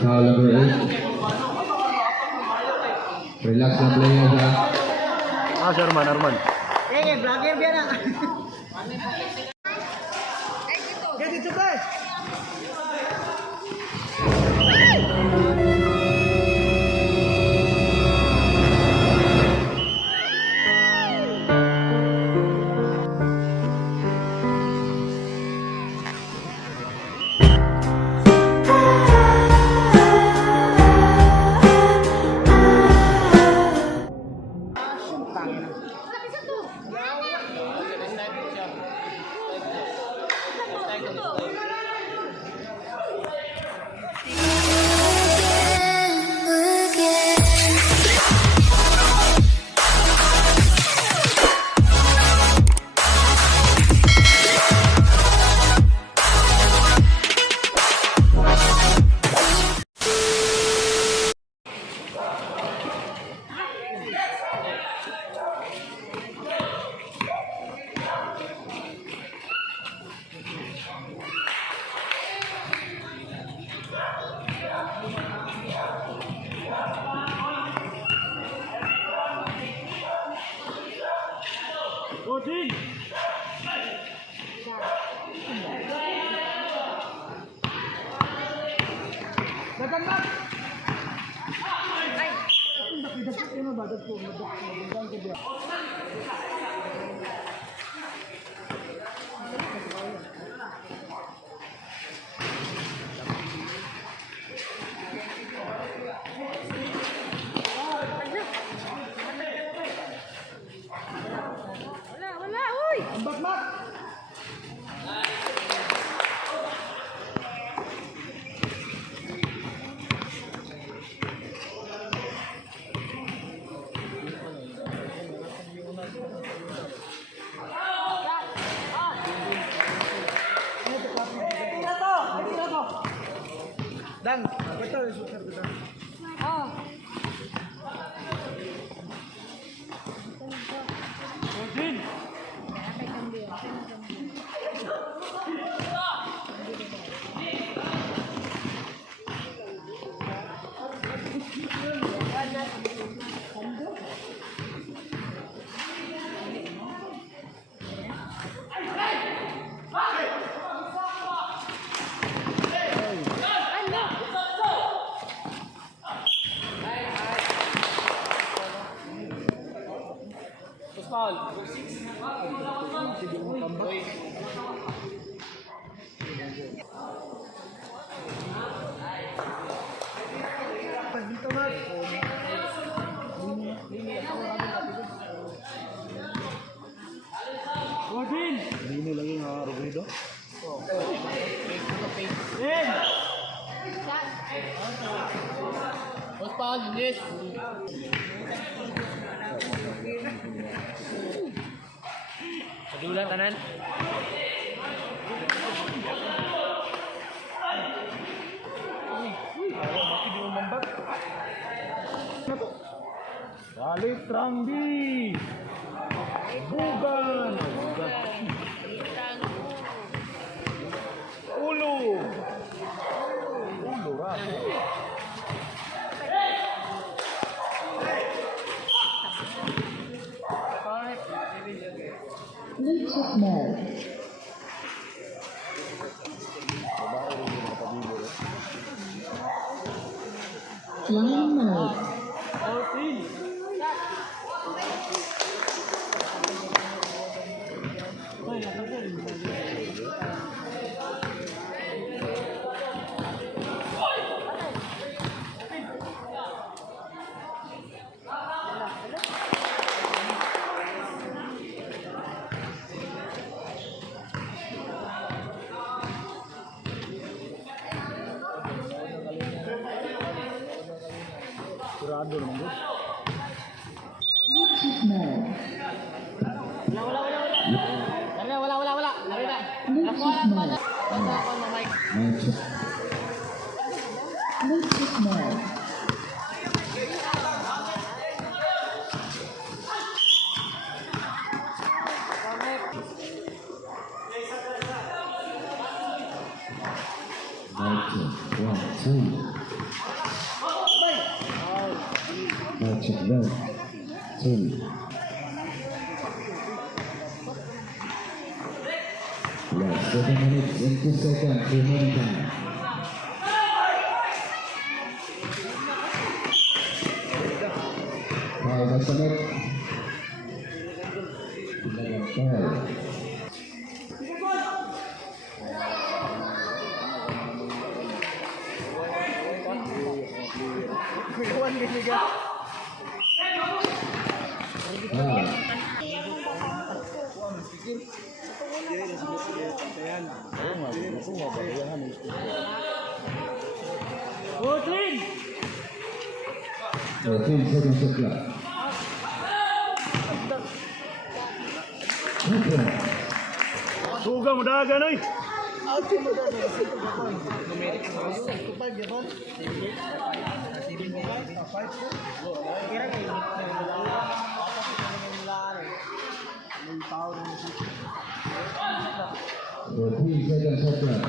Foul number 8. Relax na players ha. Ah, si Arman. Vlogger biar na. Get it to play. Odin! Datang bang! Ay! Dapat yun ba? Dapat ko. Mak! Dan, betul betul. Oh. Odin. Foul. Odin! Dini lagi nga Robido. Bos foul, yes. Dulan kanan. Balik Rangdi. Bukan. Ulu. Ulu lah. Bluetooth mode. Flying mode. Kurado naman bro. Bluetooth mode. Wala. Bluetooth mode. Bluetooth mode. One, two. Red. 2. Last 7 minutes and 2 seconds remaining time. Foul by Samit. Foul. Kuyawan giniga. Foul. Goodwin! 14 seconds to clock. Suga mo dagan oy. Fourteen seconds to clock.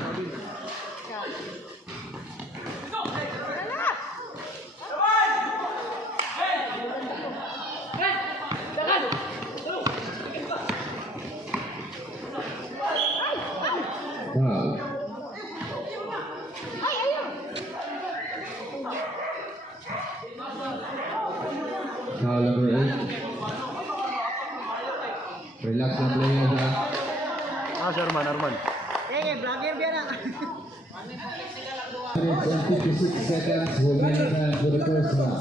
Foul. Foul number 8. Relax na players ha. Si Arman. Vlogger biya na. 56 seconds remaining time for the first half.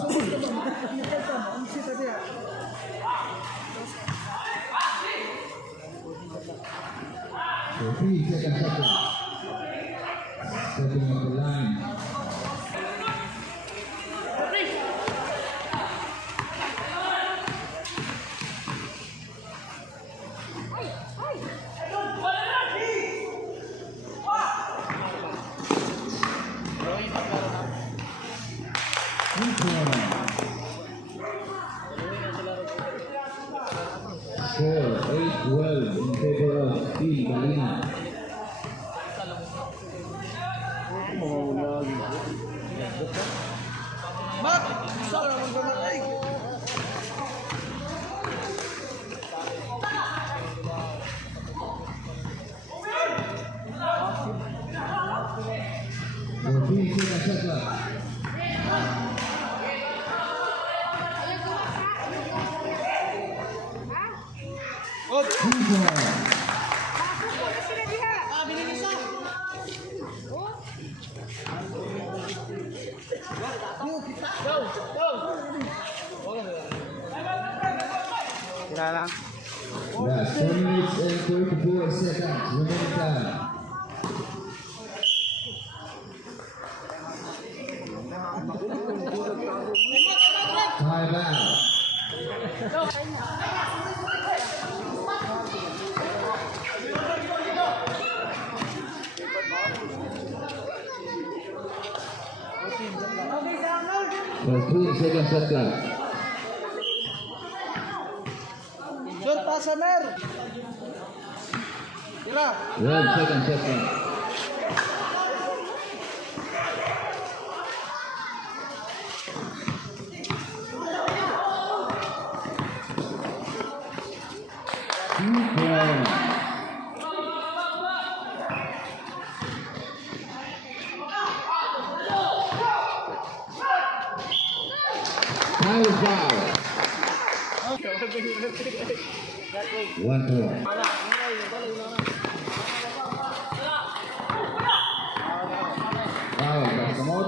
For 3 seconds. Setting up the line. Score 8-12 in favor of Team Galina. Mak! Saan naman gumatay? For 3 seconds shot clock. Rebound. Sila lang. Last 10 minutes and 44 seconds remaining time. Time out. For 3 seconds shot clock. Sir, pasa mer! Tira! 1 second shot clock. Foul. 1 point. Foul by Samot.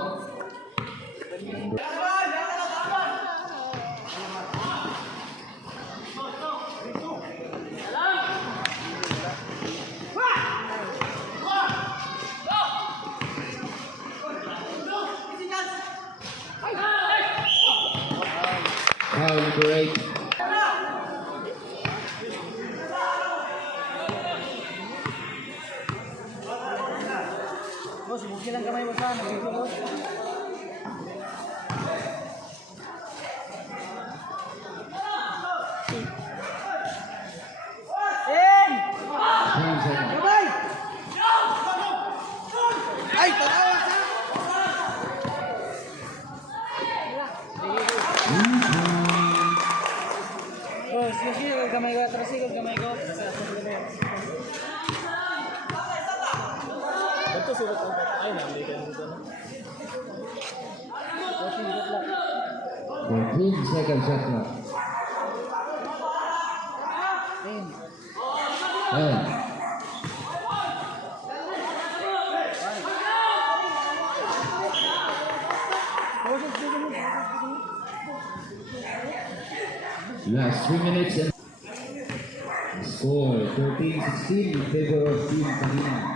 Foul number 8. Boss, buki lang kamay mo sana. En! 10 seconds. Kamay! Ay, tanawa sa! Rebound. sulat ang bata. Ay, nali ka nito na. 14 seconds shot clock. 10. Last 3 minutes and score 13-16 in favor of Team Kahina.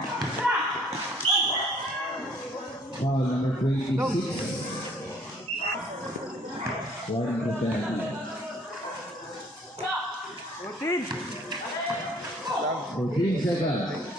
Foul number 26. One to 10. 14 seconds.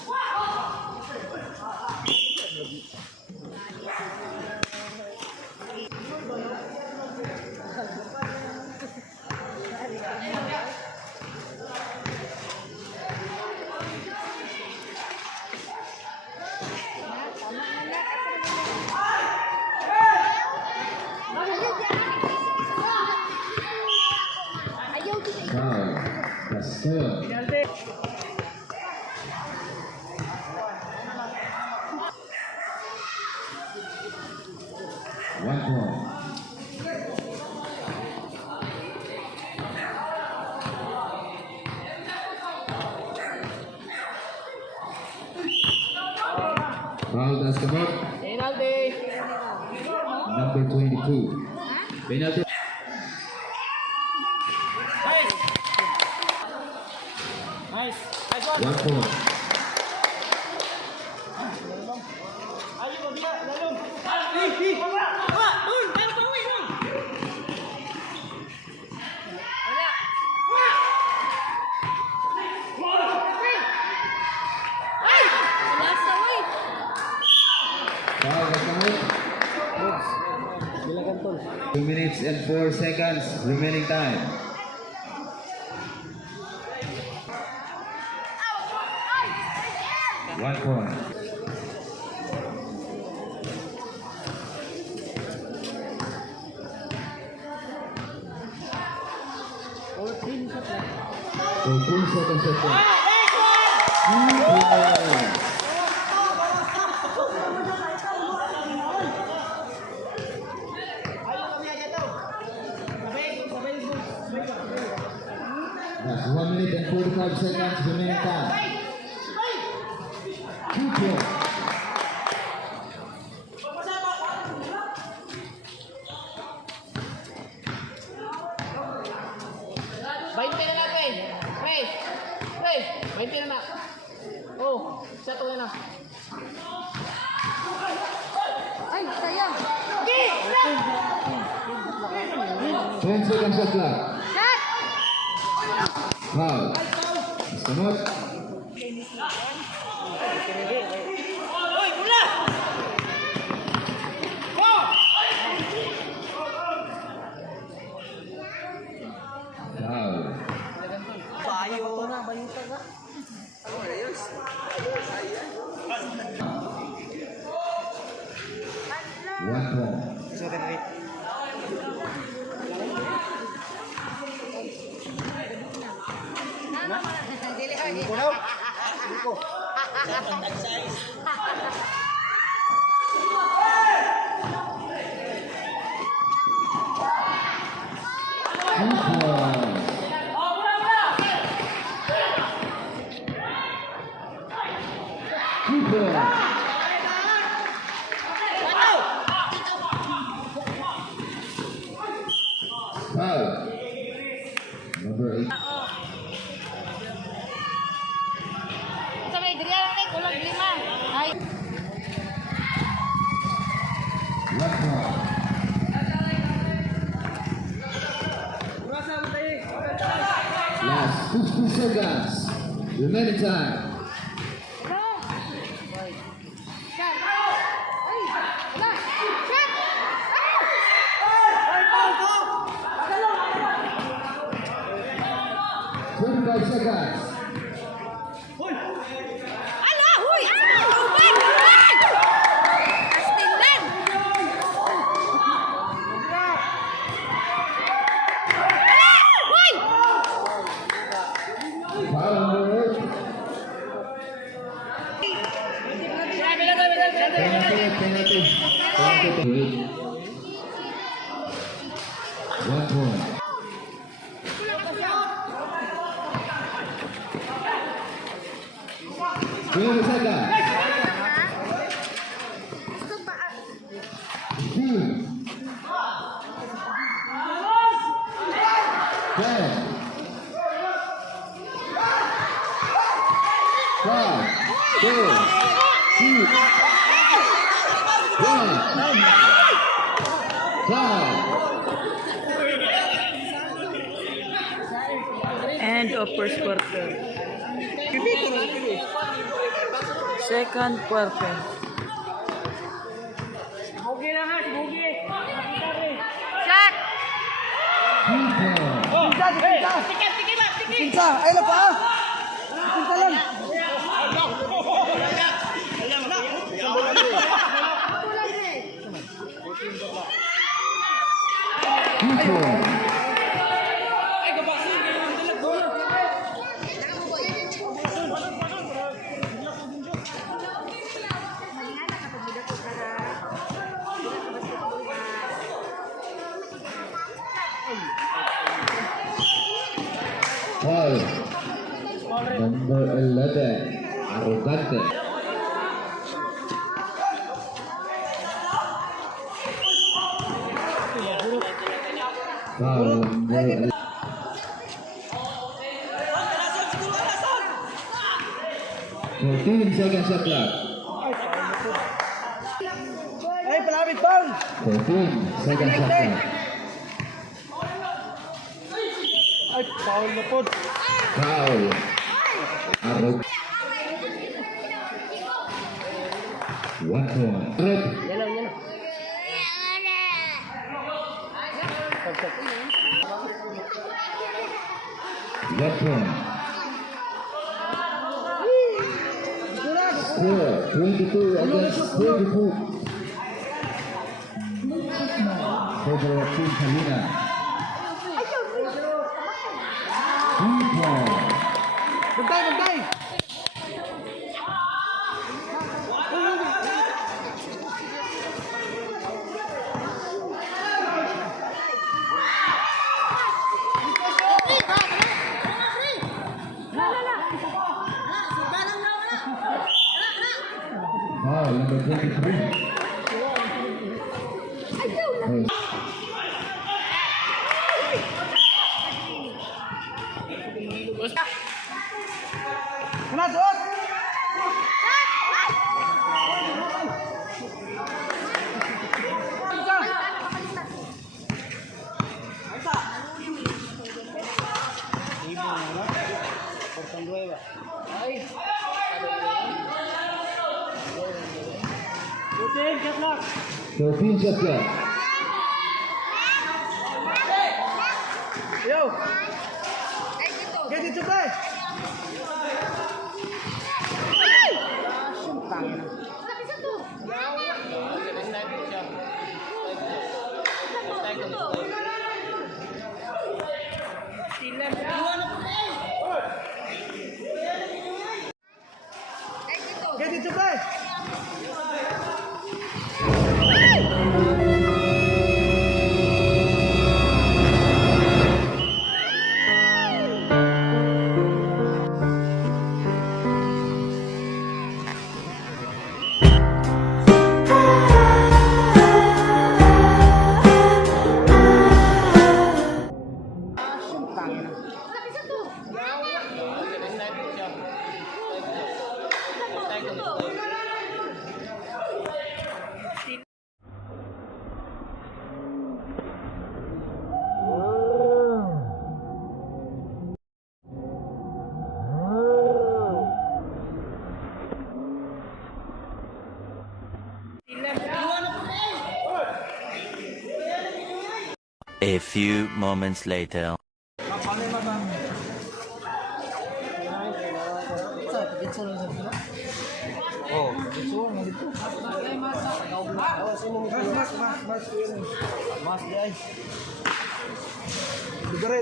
Foul. Pastor. One point. Foul does come up. Penalty. Number 22. Penalty. Nice. Nice one. 1 point. Ayun, mabila. Lalong. Wala. Meron pa uwi. Foul does come up. Bilang tol. 2 minutes and 4 seconds remaining time. One point. So 2 seconds left. 2 points. That's 1 minute and 45 seconds remaining time. 2 points. Main na. Oh, satu na. Ay, sayang. 10 seconds shot clock. Shot! Foul. Sunod. Oy, bola! Foul. Bayo na, bayuta ka. One point. Two points. Two points. Foul. Number 8. Sabay, diri lang ni kulang 5. Ay. One point. Last 50 seconds. Remaining time. Shot! Ay! Wala! Shot! Ah! 25 seconds. Ala! Huy! Luban! Astilan! Ala! Huy! Foul number 8. Penalty. 1 point. Two seconds. Two. 10. 5, 4, 3, 1. Time. End of first quarter. Second quarter. Bugi na ha, bugi. Shot! 2 points. Pinsa! Ay, na pa! Pinsa lang! Foul. Number 11. Arrogante. Foul number 11. 14 seconds shot clock. Ay, palapit bang! 14 seconds shot clock. Ay, foul na po. Foul. Arrogante. 1 point. Red. Yan lang. One point. Score 22 against 24. Favor of Team Salina. 3 points. Bantay! Foul number 23. Masuk! Shooting, get lock. 13 shot clock. Yo! Get it to play! Get it to play! A few moments later. Dugare.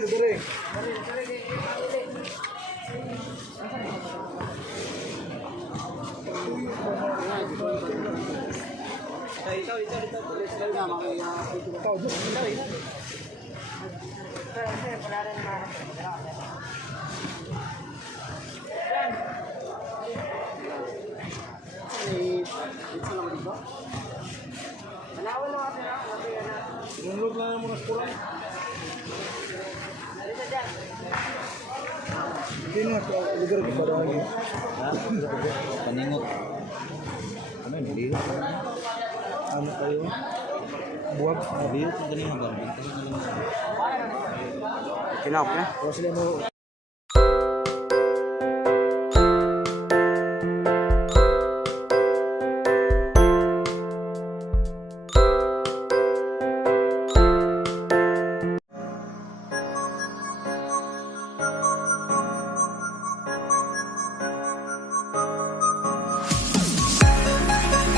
Hindi nga, lugar ko ba lagi? Paningot. Ano yun? Lihat. Ano kayo? Buwag? Lihat na ganyan. Kinap na? Kasi mo